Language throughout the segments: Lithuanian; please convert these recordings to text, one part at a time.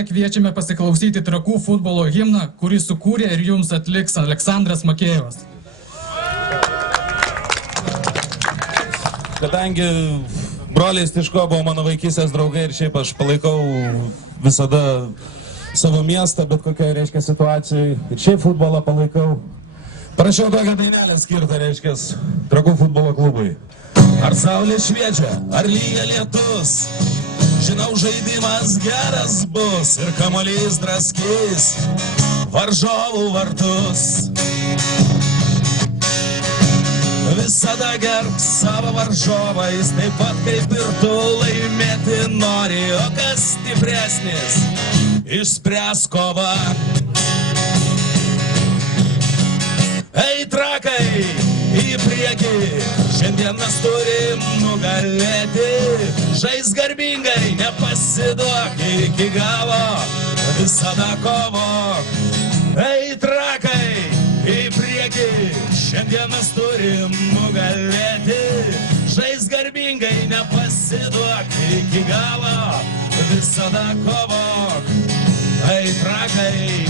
Kviečiame pasiklausyti Trakų futbolo himną, kurį sukūrė ir jums atliks Aleksandras Makėjevas. Kadangi broliai Stiško buvo mano vaikystės draugai ir šiaip aš palaikau visada savo miestą, bet kokioje, reiškia, situacijoje. Ir šiaip futbolą palaikau. Parašiau tokią dainelę skirtą, reiškia, Trakų futbolo klubui. Ar saulė šviečia, ar lyja lietus, žinau, žaidimas geras bus ir kamuolys draskys varžovų vartus. Visada gerbk savo varžovą, jis taip pat kaip ir tu laimėti nori, o kas stipresnis išspręs kovą. Ei, Trakai, į priekį, šiandien mes turim nugalėti, žais garbingai, nepasiduok iki galo, visada kovok. Ei, Trakai, į priekį, šiandien mes turim nugalėti, žais garbingai, nepasiduok iki galo, visada kovok. Ei, Trakai,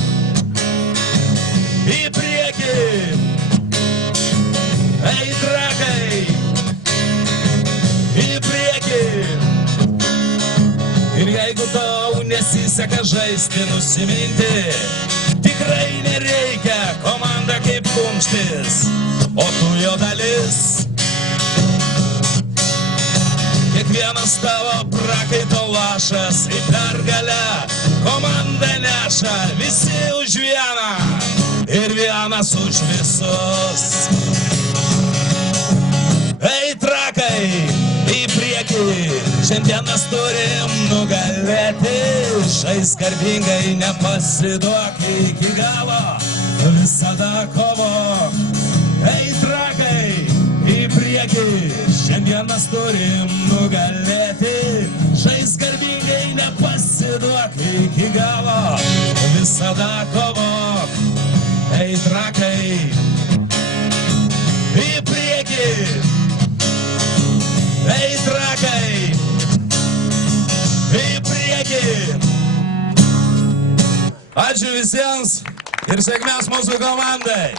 į priekį. Ei, Trakai, į priekį. Ir jeigu tau nesiseka žaisti, nusiminti, tikrai nereikia, komanda kaip kumštis, o tu jo dalis. Kiekvienas tavo prakaito lašas į pergalę komanda neša, visi už vieną ir vienas už visus. Ei, Trakai, į priekį, šiandien mes turim nugalėti, žais garbingai, nepasiduok iki galo, visada kovok. Ei, Trakai, į priekį, šiandien mes turim nugalėti, žais garbingai, nepasiduok iki galo, visada kovok. Ei, Trakai, į priekį. Ei, Trakai, į priekį. Ačiū visiems ir sėkmės mūsų komandai.